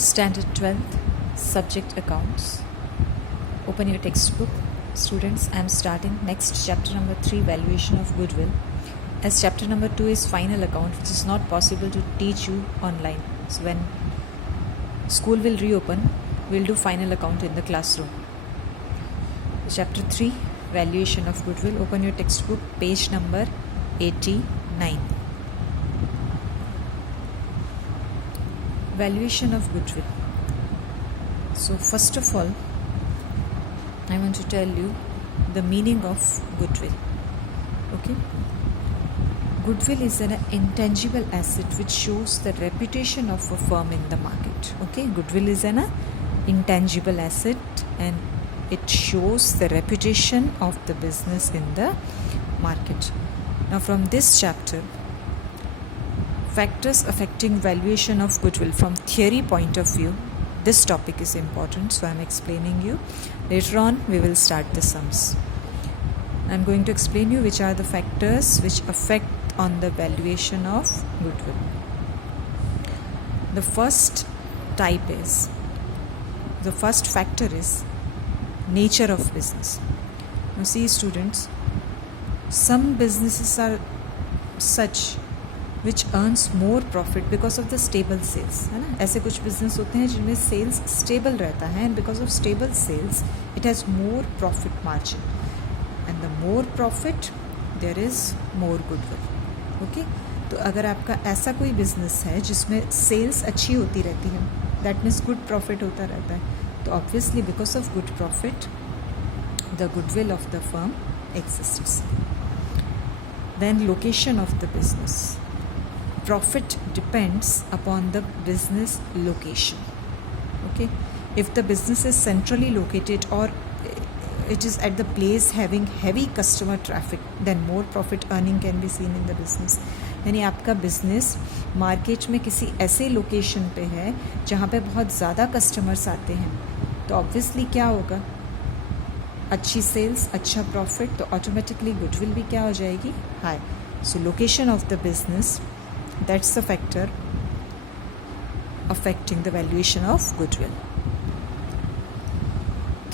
Standard 12th, Subject Accounts. Open your textbook. Students, I am starting next chapter number 3, Valuation of Goodwill. As chapter number 2 is final account, which is not possible to teach you online. So when school will reopen, we'll do final account in the classroom. Chapter 3, Valuation of Goodwill. Open your textbook, page number 89. Valuation of goodwill. So first of all, I want to tell you the meaning of goodwill. Okay, goodwill is an intangible asset which shows the reputation of a firm in the market. Okay, goodwill is an intangible asset and it shows the reputation of the business in the market. Now from this chapter, factors affecting valuation of goodwill from theory point of view, this topic is important, so I am explaining you. Later on we will start the sums. I am going to explain you which are the factors which affect on the valuation of goodwill. The first factor is nature of business. Now see students, some businesses are such which earns more profit because of the stable sales, है ना. ऐसे कुछ business होते हैं जिनमें sales stable रहता है and because of stable sales it has more profit margin and the more profit there is more goodwill. Okay, तो अगर आपका ऐसा कोई बिजनेस है जिसमें सेल्स अच्छी होती रहती है, that means good profit होता रहता है, तो obviously because of good profit the goodwill of the firm exists. Then location of the business. Profit depends upon the business location. Okay, if the business is centrally located or it is at the place having heavy customer traffic, then more profit earning can be seen in the business. यानी आपका business market में किसी ऐसे location पे है जहाँ पे बहुत ज़्यादा कस्टमर्स आते हैं, तो ऑब्वियसली क्या होगा, अच्छी सेल्स, अच्छा प्रॉफिट, तो ऑटोमेटिकली गुडविल भी क्या हो जाएगी, high. So location of the business, that's the factor affecting the valuation of goodwill.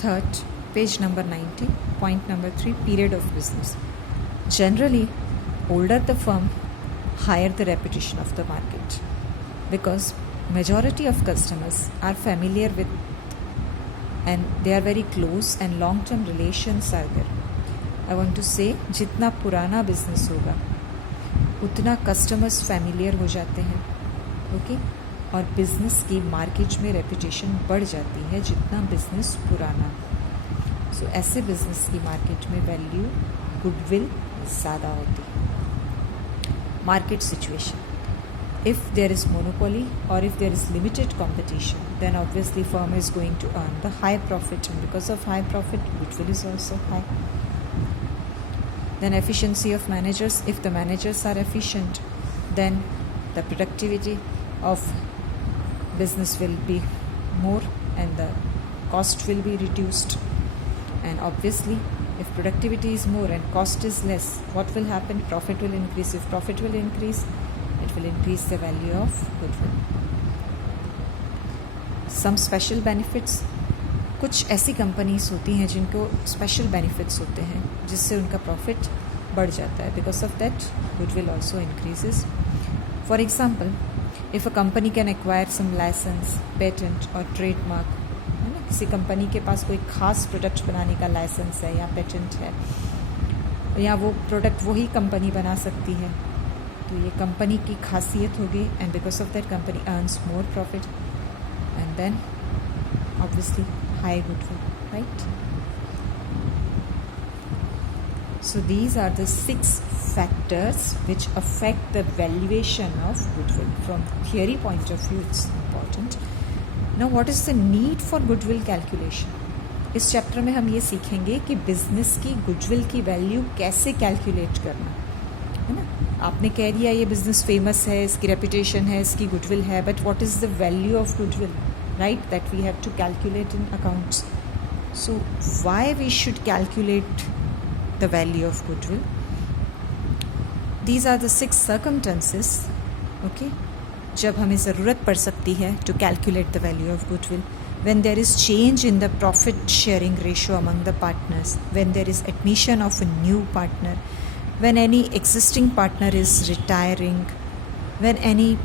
Third, page number 90, point number 3, period of business. Generally, older the firm, higher the reputation of the market, because majority of customers are familiar with and they are very close and long-term relations are there. I want to say, जितना पुराना business होगा उतना customers familiar हो जाते हैं. Okay, और business की market में रेपुटेशन बढ़ जाती है जितना बिजनेस पुराना. सो ऐसे बिजनेस की मार्केट में वैल्यू गुडविल ज़्यादा होती है. Market situation, if there is monopoly और if there is limited competition, then obviously firm is going to earn the high profit and because of high profit goodwill is also high. Then efficiency of managers. If the managers are efficient, then the productivity of business will be more and the cost will be reduced. And obviously, if productivity is more and cost is less, what will happen? Profit will increase. If profit will increase, it will increase the value of goodwill. Some special benefits. कुछ ऐसी companies होती हैं जिनको special benefits होते हैं जिससे उनका profit बढ़ जाता है. Because of that goodwill also increases. For example, if a company can acquire some license, patent और ट्रेडमार्क, है ना, किसी कंपनी के पास कोई खास प्रोडक्ट बनाने का लाइसेंस है या पेटेंट है या वो प्रोडक्ट वही कंपनी बना सकती है, तो ये कंपनी की खासियत होगी and because of that company earns more profit and then obviously high goodwill, right? So these are the 6 factors which affect the valuation of goodwill. From theory point of view it's important. Now what is the need for goodwill calculation? इस chapter में हम ये सीखेंगे कि business की goodwill की value कैसे calculate करना, है ना. आपने कह दिया ये बिजनेस फेमस है, इसकी रेपुटेशन है, इसकी गुडविल है, but what is the value of goodwill, right, that we have to calculate in accounts. So why we should calculate the value of goodwill? These are the 6 circumstances, okay, जब हमें ज़रूरत पड़ सकती है to calculate the value of goodwill, when there is change in the profit sharing ratio among the partners, when there is admission of a new partner, when any existing partner is retiring, when any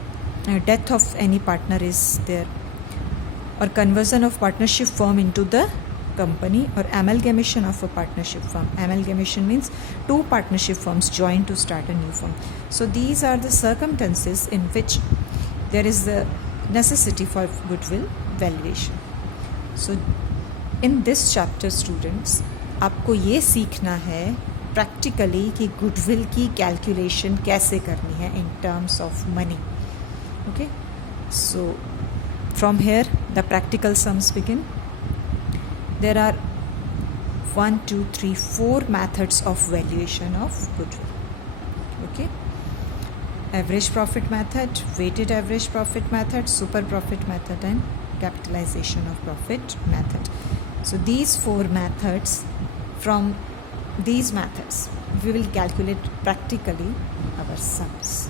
death of any partner is there, or conversion of partnership firm into the company, or amalgamation of a partnership firm. Amalgamation means two partnership firms join to start a new firm. So these are the circumstances in which there is the necessity for goodwill valuation. So in this chapter students, आपको ये सीखना है practically कि goodwill की calculation कैसे करनी है in terms of money. Okay, so from here the practical sums begin. There are 1, 2, 3, 4 methods of valuation of goodwill. Okay, average profit method, weighted average profit method, super profit method, and capitalization of profit method. So these 4 methods, from these methods we will calculate practically our sums.